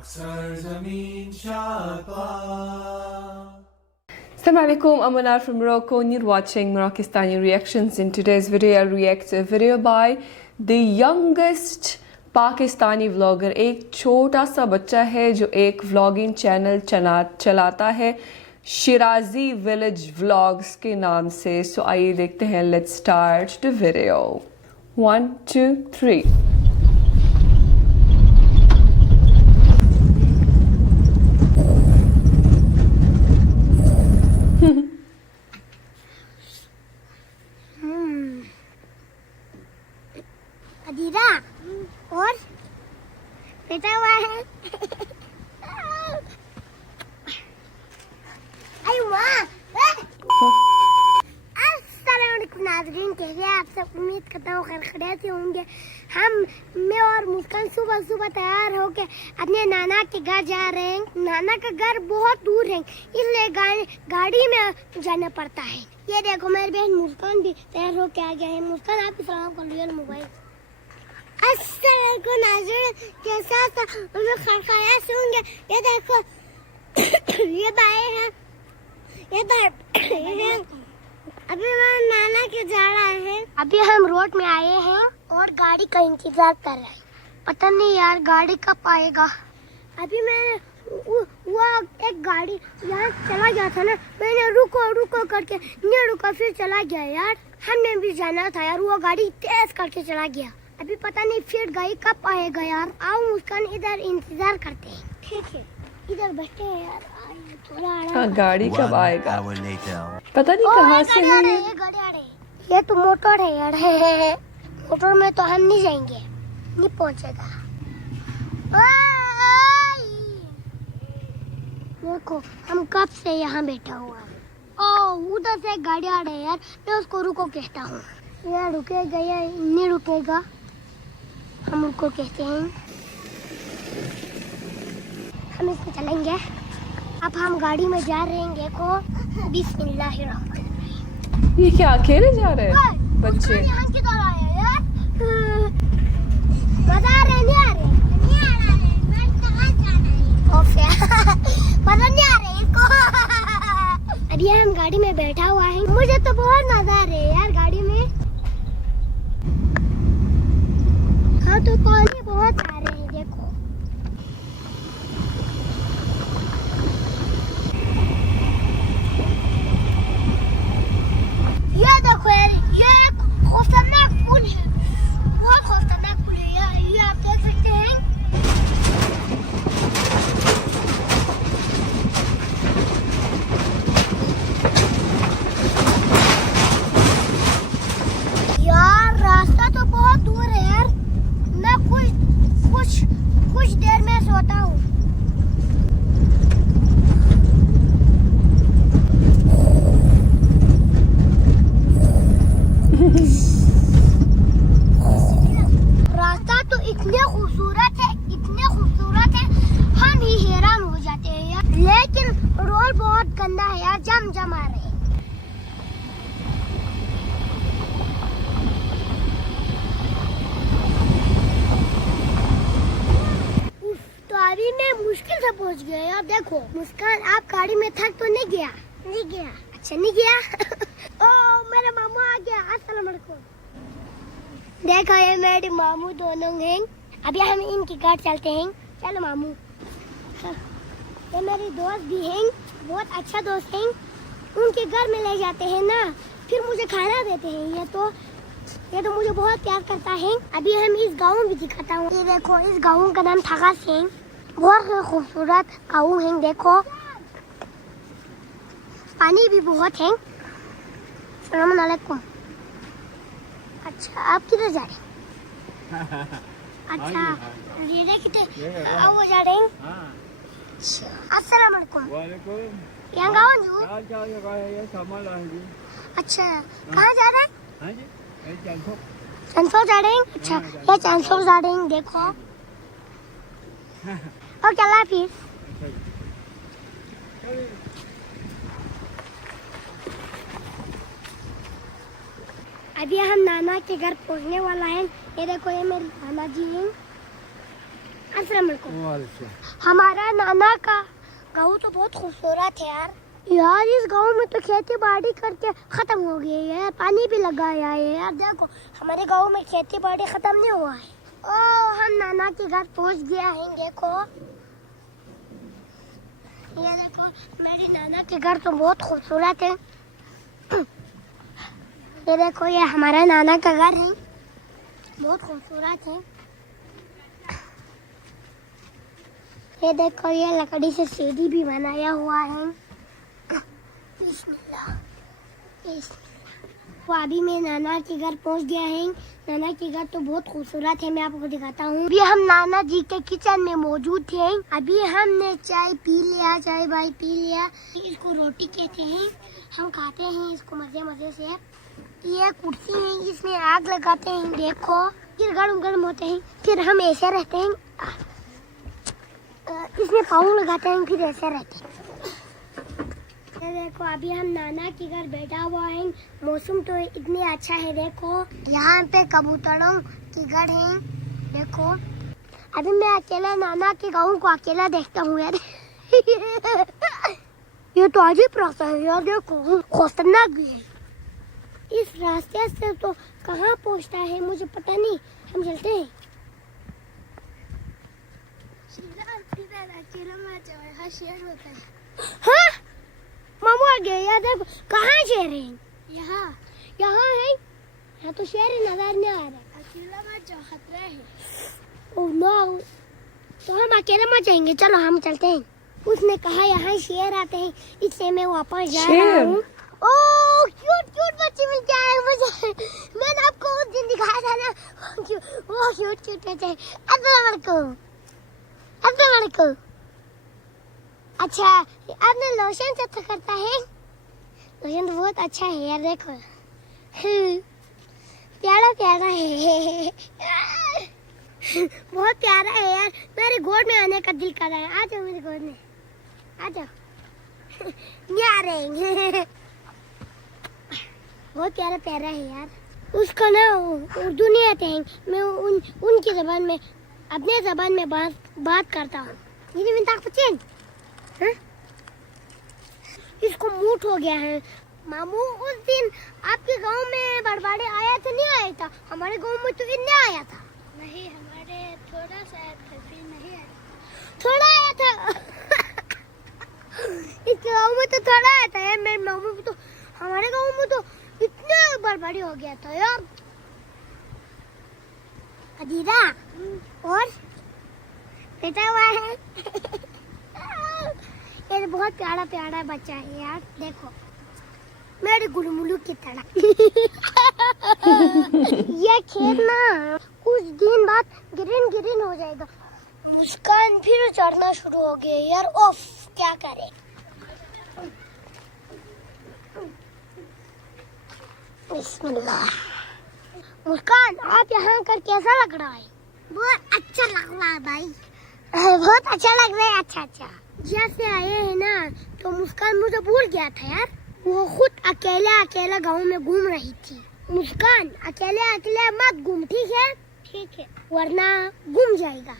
Assalamu alaikum, I'm Anar from Morocco and you're watching Moroccistani Reactions. In today's video, I'll react to a video by the youngest Pakistani vlogger. एक छोटा सा बच्चा है जो एक vlogging channel चलाता है शिराजी विलेज व्लॉग्स के नाम से. सो आइए देखते हैं. Let's start the video. 1 2 3. Adira और बेटा हुआ है. अस्सलामुअलैकुम नाज़रीन, कैसे आप सब? उम्मीद करता हूँ खैरियत से होंगे. मैं और मुस्कान सुबह सुबह तैयार होके अपने नाना के घर जा रहे हैं. नाना का घर बहुत दूर है, इसलिए गाड़ी में जाना पड़ता है. ये देखो मेरी बहन मुस्कान भी तैयार होके आ गया है. मुस्कान आप सलाम कर लिया मोबाइल. अस्सलामुअलैकुम नाज़रीन, कैसा था उनमें खैरियत से होंगे. ये देखो ये बाएं हैं, ये हैं. अभी हम नाना के जा रहे हैं. अभी हम रोड में आए हैं और गाड़ी का इंतजार कर रहे हैं. पता नहीं यार गाड़ी कब आएगा. अभी मैंने वो एक गाड़ी यहाँ चला गया था ना, मैंने रुको रुको करके नहीं रुका, फिर चला गया यार. हमने भी जाना था यार, वो गाड़ी तेज करके चला गया. अभी पता नहीं फिर गाड़ी कब आएगा यार. आओ मुस्कान इधर इंतजार करते हैं. ठीक है, इधर बैठे हैं यार. हाँ, गाड़ी कब आएगा पता नहीं कहाँ से है ये गाड़ी आ रही है. ये तो मोटर है यार. मोटर में तो हम नहीं जाएंगे, नहीं पहुँचेगा. देखो हम कब से यहाँ बैठा हुआ है. उधर से एक गाड़ी आ रही है यार, मैं उसको रुको कहता हूँ. यार रुकेगा या नहीं रुकेगा, हम उनको कहते हैं. हम इसमें चलेंगे. अब हम गाड़ी में जा रहे हैं. देखो बिस्मिल्लाहिर्रहमानिर्रहीम. ये क्या अकेले जा रहे हैं बच्चे? यहाँ की तरह आया यार. मजा आ रहा है? नहीं आ रहा है? मजा नहीं आ रहा है इसको. अभी हम गाड़ी में बैठा हुआ है. मुझे तो बहुत मजा आ रहा है यार गाड़ी में. हाँ तो पानी बहुत आ रहे हैं. देखो ये देखो यार, ये एक खतरनाक पुल है. बहुत खतरनाक पुल है यार. ये आप देख सकते हैं. यार रास्ता तो बहुत दूर है यार. मैं कुछ देर में सोता हूँ. रास्ता तो इतने खूबसूरत है, हम ही हैरान हो जाते हैं यार. लेकिन रोड बहुत गंदा है यार, जम आ रहे हैं. तो अभी मैं मुश्किल से पहुंच गया यार. देखो मुस्कान, आप गाड़ी में थक तो नहीं गया? नहीं गया. अच्छा नहीं गया. ओ मेरा मामू आ गया. अस्सलाम वालेकुम. देखो ये मेरे मामू दोनों हैं. अभी हम इनके घर चलते हैं. चलो मामू. ये मेरे दोस्त भी हैं, बहुत अच्छा दोस्त हैं. उनके घर में ले जाते हैं ना, फिर मुझे खाना देते हैं. ये तो मुझे बहुत प्यार करता है. अभी हम इस गाँव में भी दिखाता हूँ. ये देखो इस गाँव का नाम थागास है. बहुत खूबसूरत गाँव है. देखो पानी भी बहुत है. अस्सलाम वालेकुम. अच्छा आप किधर जा रहे हैं? अच्छा ये किधर अब वो जा रहे हैं. अस्सलाम वालेकुम. यहाँ गाँव जो. अच्छा कहाँ जा रहे हैं? चंसोर जा रहे हैं. अच्छा ये चंसोर जा रहे हैं. देखो और चला फिर. अभी हम नाना के घर पहुंचने वाला है. ये देखो ये मेरे नाना जी हैं. अस्सलाम वालेकुम। हमारा नाना का गाँव तो बहुत खूबसूरत है यार। यार इस गांव में तो खेती बाड़ी करके खत्म हो गई है यार, पानी भी लगाया है यार। देखो हमारे गांव में खेती बाड़ी खत्म नहीं हुआ है। ओ हम नाना के घर पहुंच गया है। देखो ये देखो मेरे नाना के घर तो बहुत खूबसूरत है। ये देखो ये हमारा नाना का घर है, बहुत खूबसूरत है। ये देखो ये लकड़ी से सीढ़ी भी बनाया हुआ है। बिस्मिल्लाह बिस्मिल्लाह। वो अभी मैं नाना के घर पहुंच गया है। नाना के घर तो बहुत खूबसूरत है, मैं आपको दिखाता हूँ। अभी हम नाना जी के किचन में मौजूद थे। अभी हमने चाय पी लिया, चाय भाई पी लिया। इसको रोटी कहते हैं, हम खाते हैं इसको मजे मजे से। ये कुर्सी है, इसमें आग लगाते हैं। देखो फिर गर्म गर्म होते हैं, फिर हम ऐसे रहते हैं। इसमें पाँव लगाते हैं, फिर ऐसे रहते हैं। देखो अभी हम नाना के घर बैठा हुआ है। मौसम तो इतने अच्छा है। देखो यहाँ पे कबूतरों की घर है। देखो अभी मैं अकेला नाना के गाँव को अकेला देखता हूँ यार। ये तो अजीब रास्ता है यार, देखो खतरनाक भी है। इस रास्ते से तो कहाँ पहुँचता है मुझे पता नहीं, हम चलते हैं। हाँ मामू आ गए यार। देखो कहाँ शेर है? यहाँ यहाँ है। यहाँ तो शेर नजर नहीं आ रहा। अकेला मत जाओ, खतरा है। ओह नो, तो हम अकेले मत जाएंगे, चलो हम चलते हैं। उसने कहा यहाँ शेर आते हैं, इससे मैं वापस जा रहा हूँ। ओह क्यूट क्यूट बच्चे मिल के आए मुझे। मैंने आपको उस दिन दिखाया था ना, वो क्यूट क्यूट बच्चे। अस्सलाम वालेकुम। अस्सलाम वालेकुम। अच्छा आपने लोशन से तो करता है? लोशन तो बहुत अच्छा है यार, देखो प्यारा प्यारा है। बहुत प्यारा है यार, मेरे गोद में आने का दिल कर रहा है। आ जाओ मेरे गोद में, आ जाओ। नहीं आ रहे। बहुत प्यारा प्यारा है यार। उसको ना उर्दू नहीं आते हैं, मैं उनकी जबान में, अपने जबान में बात करता हूँ। ये मिनट कुछ हाँ? इसको मूठ हो गया है। मामू उस दिन आपके गांव में बड़बाड़े आया था नहीं आया था? हमारे गांव में तो इतने आया था। नहीं हमारे थोड़ा सा आया था, फिर नहीं आया। थोड़ा आया था। इस गांव में तो थोड़ा आया था यार। मेरे मामू तो हमारे गांव में तो इतने बड़बाड़ी हो गया था यार। अदीरा और बेटा हुआ है। ये बहुत प्यारा प्यारा बच्चा है यार, देखो मेरे गुलमुलू की तरह। ये खेत ना कुछ दिन बाद ग्रीन ग्रीन हो जाएगा। मुस्कान फिर चढ़ना शुरू हो गया यार। ओफ क्या करे। बिस्मिल्लाह। मुस्कान आप यहाँ कर कैसा लग रहा है? बहुत अच्छा लग रहा है भाई। बहुत अच्छा लग रहा है। अच्छा अच्छा जैसे आए हैं ना तो मुस्कान मुझे भूल गया था यार। वो खुद अकेला अकेला गांव में घूम रही थी। मुस्कान अकेले अकेले मत घूम, ठीक है? ठीक है, वरना घूम जाएगा।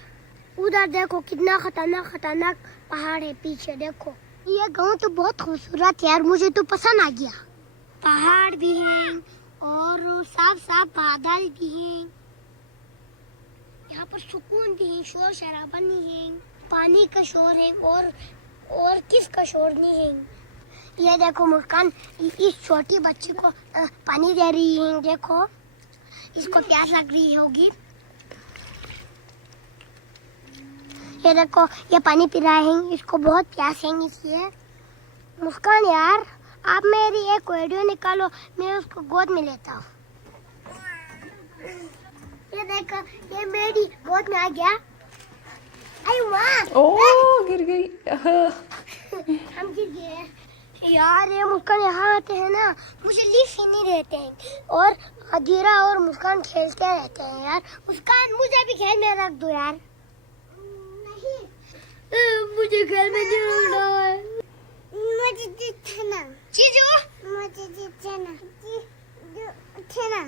उधर देखो कितना खतरनाक खतरनाक पहाड़ है पीछे। देखो ये गांव तो बहुत खूबसूरत है यार, मुझे तो पसंद आ गया। पहाड़ भी हैं और साफ साफ बादल भी हैं। यहाँ पर सुकून भी है, शोर शराबा नहीं है, पानी का शोर है और किसका शोर नहीं है। ये देखो मुस्कान इस छोटी बच्ची को पानी दे रही है। देखो इसको प्यास लग रही होगी। ये देखो ये पानी पी रहा है, इसको बहुत प्यास है इसलिए। मुस्कान यार आप मेरी एक वीडियो निकालो, मैं उसको गोद में लेता हूँ। ये देखो ये मेरी गोद में आ गया। अरे वाह, ओह गिर गई। हम गिर गए यार। ये मुस्कान यहाँ आते हैं ना, मुझे लीफ ही नहीं देते हैं और अधीरा और मुस्कान खेलते रहते हैं यार। मुस्कान मुझे भी खेल में रख दो यार। नहीं मुझे खेल में नहीं रखना है। मुझे जीतना। जीजू मुझे जीतना। जीतना।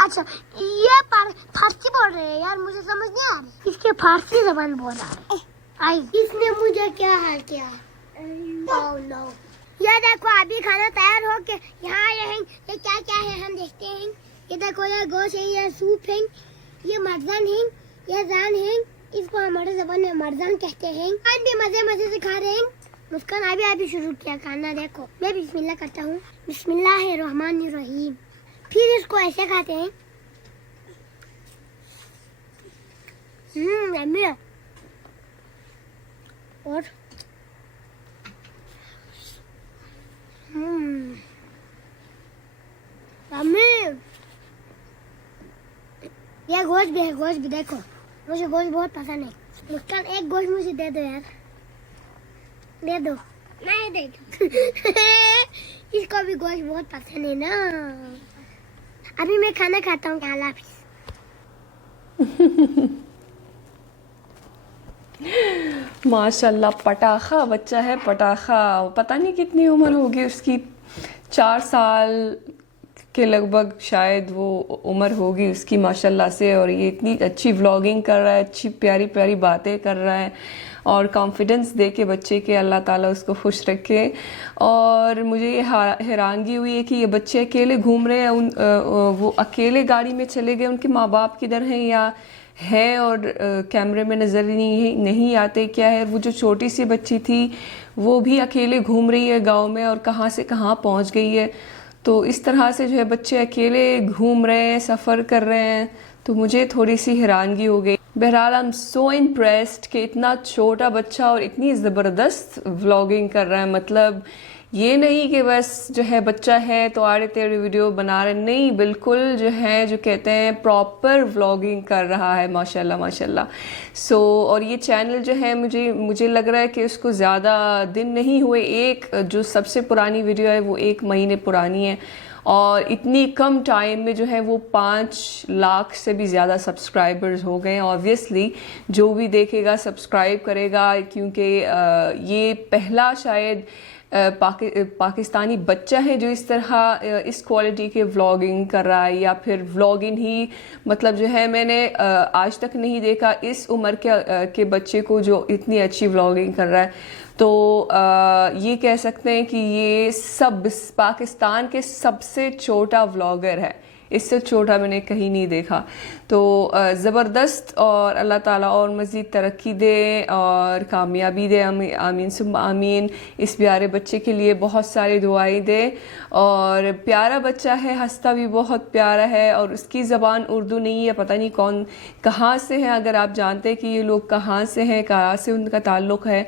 अच्छा ये फारसी बोल रहे हैं यार, मुझे समझ नहीं आ रही। इसके फारसी जबान बोल रहा है। आई इसने मुझे क्या हाल किया। oh, no. ये देखो अभी खाना तैयार हो के यहाँ आए हैं। ये क्या क्या है हम देखते हैं। ये देखो ये गोश्त है, ये सूप है, ये मर्जन है, ये जान है। इसको हमारे जबान में मर्जन कहते हैं। आज भी मजे मजे से खा रहे हैं। मुस्कान अभी शुरू किया खाना। देखो मैं बिस्मिल्लाह करता हूँ। बिस्मिल्लाहिर्रहमानिर्रहीम। फिर इसको ऐसे खाते हैं। यम्मी है। और यम्मी। ये गोश्त भी है, गोश्त भी देखो। मुझे गोश्त बहुत पसंद है। मुस्कान एक गोश्त मुझे दे दो यार, दे दो। मैं दे दूं। इसको भी गोश्त बहुत पसंद है ना। अभी मैं खाना खाता हूँ। अल्लाह हाफिज़। माशाल्लाह पटाखा बच्चा है, पटाखा। पता नहीं कितनी उम्र होगी उसकी, 4 साल के लगभग शायद वो उम्र होगी उसकी माशाल्लाह से। और ये इतनी अच्छी व्लॉगिंग कर रहा है, अच्छी प्यारी प्यारी बातें कर रहा है और कॉन्फिडेंस दे के बच्चे के अल्लाह ताला उसको खुश रखे। और मुझे ये हैरानगी हुई है कि ये बच्चे अकेले घूम रहे हैं। वो अकेले गाड़ी में चले गए, उनके माँ बाप किधर हैं या है और कैमरे में नज़र नहीं आते क्या है। वो जो छोटी सी बच्ची थी वो भी अकेले घूम रही है गांव में और कहाँ से कहाँ पहुँच गई है। तो इस तरह से जो है बच्चे अकेले घूम रहे हैं, सफ़र कर रहे हैं। तो मुझे थोड़ी सी हैरानगी हो गई। बहरहाल आई एम सो इम्प्रेस्ड कि इतना छोटा बच्चा और इतनी ज़बरदस्त व्लॉगिंग कर रहा है। मतलब ये नहीं कि बस जो है बच्चा है तो आड़े टेढ़े वीडियो बना रहे, नहीं, बिल्कुल जो है जो कहते हैं प्रॉपर व्लॉगिंग कर रहा है माशाल्लाह माशाल्लाह। और ये चैनल जो है मुझे लग रहा है कि उसको ज़्यादा दिन नहीं हुए। एक जो सबसे पुरानी वीडियो है वो 1 महीने पुरानी है और इतनी कम टाइम में जो है वो 5 लाख से भी ज़्यादा सब्सक्राइबर्स हो गए। ऑब्वियसली जो भी देखेगा सब्सक्राइब करेगा, क्योंकि ये पहला शायद पाकिस्तानी बच्चा है जो इस तरह इस क्वालिटी के व्लॉगिंग कर रहा है, या फिर व्लॉगिंग ही मतलब जो है मैंने आज तक नहीं देखा इस उम्र के बच्चे को जो इतनी अच्छी व्लॉगिंग कर रहा है। तो ये कह सकते हैं कि ये सब पाकिस्तान के सबसे छोटा व्लॉगर है। इससे छोटा मैंने कहीं नहीं देखा। तो ज़बरदस्त, और अल्लाह ताला और मज़ीद तरक्की दे और कामयाबी दे। आमीन सुम्मा आमीन। इस प्यारे बच्चे के लिए बहुत सारी दुआएं दे। और प्यारा बच्चा है, हंसता भी बहुत प्यारा है और उसकी ज़बान उर्दू नहीं है। पता नहीं कौन कहाँ से है। अगर आप जानते हैं कि ये लोग कहाँ से हैं, कहाँ से उनका ताल्लुक़ है,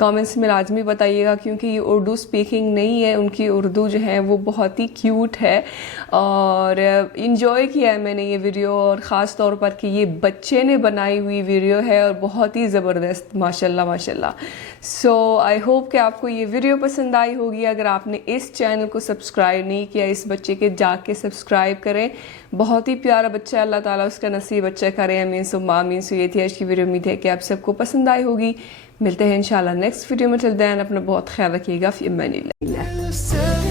कमेंट्स में लाजमी बताइएगा, क्योंकि ये उर्दू स्पीकिंग नहीं है। उनकी उर्दू जो है वो बहुत ही क्यूट है और इन्जॉय किया है मैंने ये वीडियो, और ख़ास तौर पर कि ये बच्चे ने बनाई हुई वीडियो है और बहुत ही ज़बरदस्त माशाल्लाह माशाल्लाह। आई होप कि आपको ये वीडियो पसंद आई होगी। अगर आपने इस चैनल को सब्सक्राइब नहीं किया, इस बच्चे के जाके सब्सक्राइब करें। बहुत ही प्यारा बच्चा है, अल्लाह ताला उसका नसीब अच्छा करे। आमीन सुम्मा आमीन। सो ये थी आज की वीडियो। उम्मीद है कि आप सबको पसंद आई होगी। मिलते हैं इंशाल्लाह नेक्स्ट वीडियो में। टिल देन अपना बहुत ख्याल रखिएगा। फी अमानिल्लाह।